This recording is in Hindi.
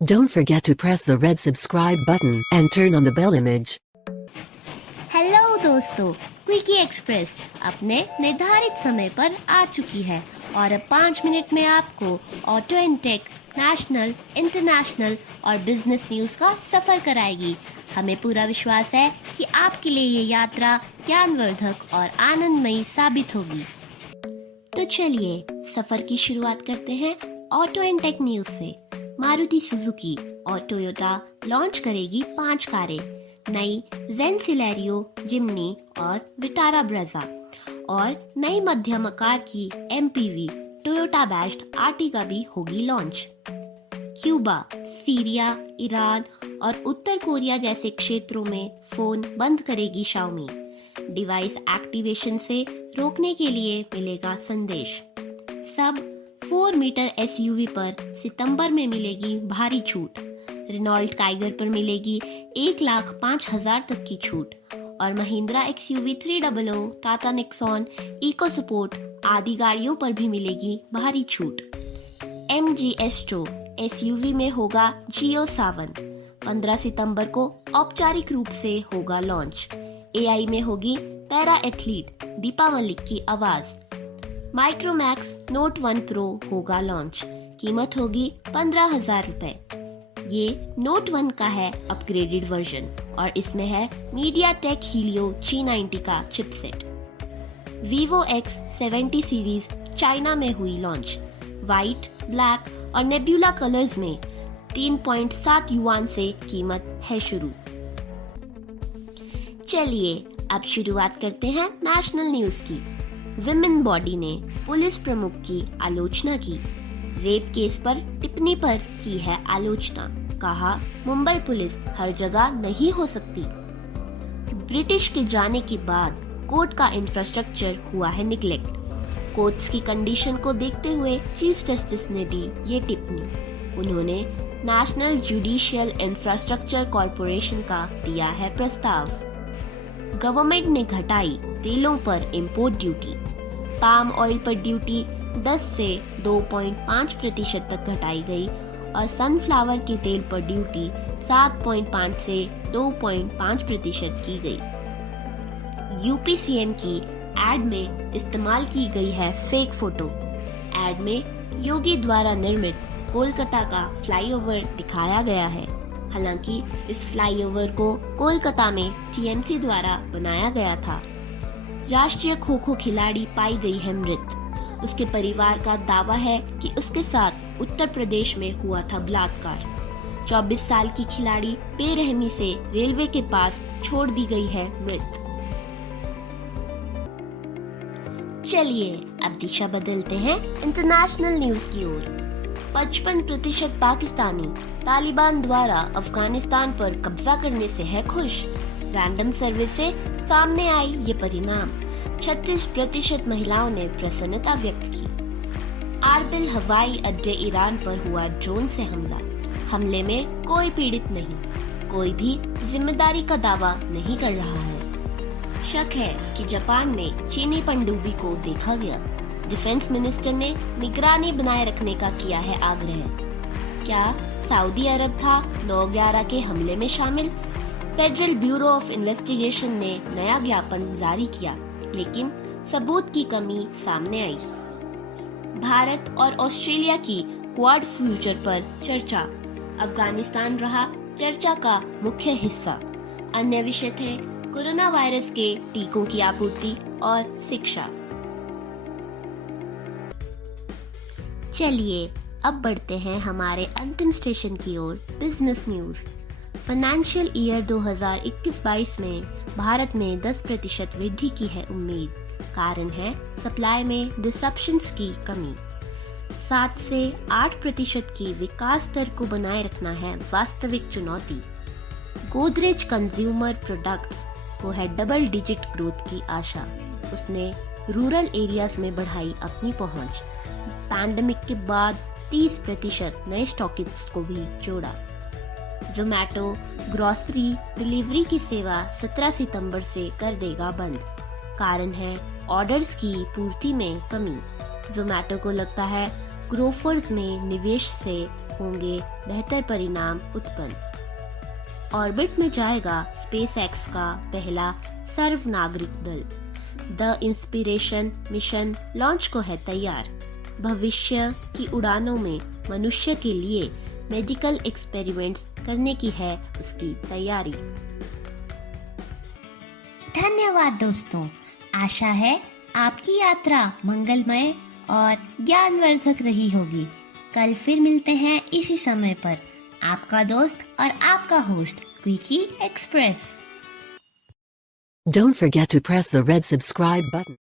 Don't forget to press the red subscribe button and turn on the bell image. Hello दोस्तों, क्विकी एक्सप्रेस अपने निर्धारित समय पर आ चुकी है और अब 5 मिनट में आपको auto and tech, national, international और बिजनेस न्यूज का सफर कराएगी। हमें पूरा विश्वास है कि आपके लिए ये यात्रा ज्ञानवर्धक और आनंदमयी साबित होगी। तो चलिए सफर की शुरुआत करते हैं ऑटो एंड टेक न्यूज से। मारुति सुजुकी और टोयोटा लॉन्च करेगी 5 कारें, नई जेन सिलेरियो, जिम्नी और विटारा ब्रेजा और नई मध्यम आकार की एमपीवी टोयोटा बेस्ड आर्टिगा भी होगी लॉन्च। क्यूबा, सीरिया, ईरान और उत्तर कोरिया जैसे क्षेत्रों में फोन बंद करेगी शाओमी। डिवाइस एक्टिवेशन से रोकने के लिए मिलेगा संदेश। सब 4 मीटर एसयूवी पर सितंबर में मिलेगी भारी छूट। रेनॉल्ट टाइगर पर मिलेगी 1,05,000 तक की छूट और Mahindra XUV 300, Tata Nexon, EcoSport आदि गाड़ियों पर भी मिलेगी भारी छूट। MG एस्ट्रो एसयूवी में होगा जियो सावन। 15 सितंबर को औपचारिक रूप से होगा लॉन्च। AI में होगी पैरा एथलीट दीपा मलिक की आवाज। माइक्रोमैक्स नोट 1 प्रो होगा लॉन्च। कीमत होगी 15,000 रुपए। ये नोट 1 का है अपग्रेडेड वर्जन और इसमें है मीडियाटेक हीलियो G90 का chipset. Vivo X70 series China में हुई लॉन्च। व्हाइट, ब्लैक और नेब्यूला कलर्स में 3.7 युआन से कीमत है शुरू। चलिए अब शुरुआत करते हैं नेशनल न्यूज की। विमेन बॉडी ने पुलिस प्रमुख की आलोचना की। रेप केस पर टिप्पणी पर की है आलोचना। कहा, मुंबई पुलिस हर जगह नहीं हो सकती। ब्रिटिश के जाने के बाद कोर्ट का इंफ्रास्ट्रक्चर हुआ है निगलेक्ट। कोर्ट्स की कंडीशन को देखते हुए चीफ जस्टिस ने दी ये टिप्पणी। उन्होंने नेशनल जुडिशियल इंफ्रास्ट्रक्चर कॉरपोरेशन का दिया है प्रस्ताव। गवर्नमेंट ने घटाई तेलों पर इंपोर्ट ड्यूटी। पाम ऑयल पर ड्यूटी 10 से 2.5% तक घटाई गई और सनफ्लावर के तेल पर ड्यूटी 7.5 से 2.5% की गई। यूपी सीएम की एड में इस्तेमाल की गई है फेक फोटो। एड में योगी द्वारा निर्मित कोलकाता का फ्लाईओवर दिखाया गया है। हालांकि इस फ्लाईओवर को कोलकाता में टीएमसी द्वारा बनाया गया था। राष्ट्रीय खो खो खिलाड़ी पाई गई है मृत। उसके परिवार का दावा है कि उसके साथ उत्तर प्रदेश में हुआ था बलात्कार। 24 साल की खिलाड़ी बेरहमी से रेलवे के पास छोड़ दी गई है मृत। चलिए अब दिशा बदलते हैं इंटरनेशनल न्यूज की ओर। 55% पाकिस्तानी तालिबान द्वारा अफगानिस्तान पर कब्जा करने से है खुश। रैंडम सर्वे से सामने आई ये परिणाम। 36% महिलाओं ने प्रसन्नता व्यक्त की। आरबिल हवाई अड्डे ईरान पर हुआ ड्रोन से हमला। हमले में कोई पीड़ित नहीं। कोई भी जिम्मेदारी का दावा नहीं कर रहा है। शक है कि जापान में चीनी पनडुब्बी को देखा गया। डिफेंस मिनिस्टर ने निगरानी बनाए रखने का किया है आग्रह। क्या सऊदी अरब था 9/11 के हमले में शामिल? फेडरल ब्यूरो ऑफ इन्वेस्टिगेशन ने नया ज्ञापन जारी किया, लेकिन सबूत की कमी सामने आई। भारत और ऑस्ट्रेलिया की क्वाड फ्यूचर पर चर्चा। अफगानिस्तान रहा चर्चा का मुख्य हिस्सा। अन्य विषय थे कोरोना वायरस के टीकों की आपूर्ति और शिक्षा। चलिए अब बढ़ते हैं हमारे अंतिम स्टेशन की ओर, बिजनेस न्यूज। फाइनेंशियल ईयर 2021-22 में भारत में 10% वृद्धि की है उम्मीद। कारण है सप्लाई में डिसरप्शंस की कमी। 7 से 8% की विकास दर को बनाए रखना है वास्तविक चुनौती। गोदरेज कंज्यूमर प्रोडक्ट्स को है डबल डिजिट ग्रोथ की आशा। उसने रूरल एरियाज में बढ़ाई अपनी पहुंच। पैंडेमिक के बाद 30% नए स्टॉकिस्ट को भी जोड़ा। जोमैटो ग्रोसरी डिलीवरी की सेवा 17 सितंबर से कर देगा बंद। कारण है ऑर्डर्स की पूर्ति में कमी। जोमैटो को लगता है ग्रोफर्स में निवेश से होंगे बेहतर परिणाम उत्पन्न। ऑर्बिट में जाएगा स्पेसएक्स का पहला सर्व नागरिक दल। द इंस्पिरेशन मिशन लॉन्च को है तैयार। भविष्य की उड़ानों में मनुष्य के लिए मेडिकल एक्सपेरिमेंट्स करने की है उसकी तैयारी। धन्यवाद दोस्तों, आशा है आपकी यात्रा मंगलमय और ज्ञानवर्धक रही होगी। कल फिर मिलते हैं इसी समय पर। आपका दोस्त और आपका host quickie express. Don't forget to press the red subscribe button.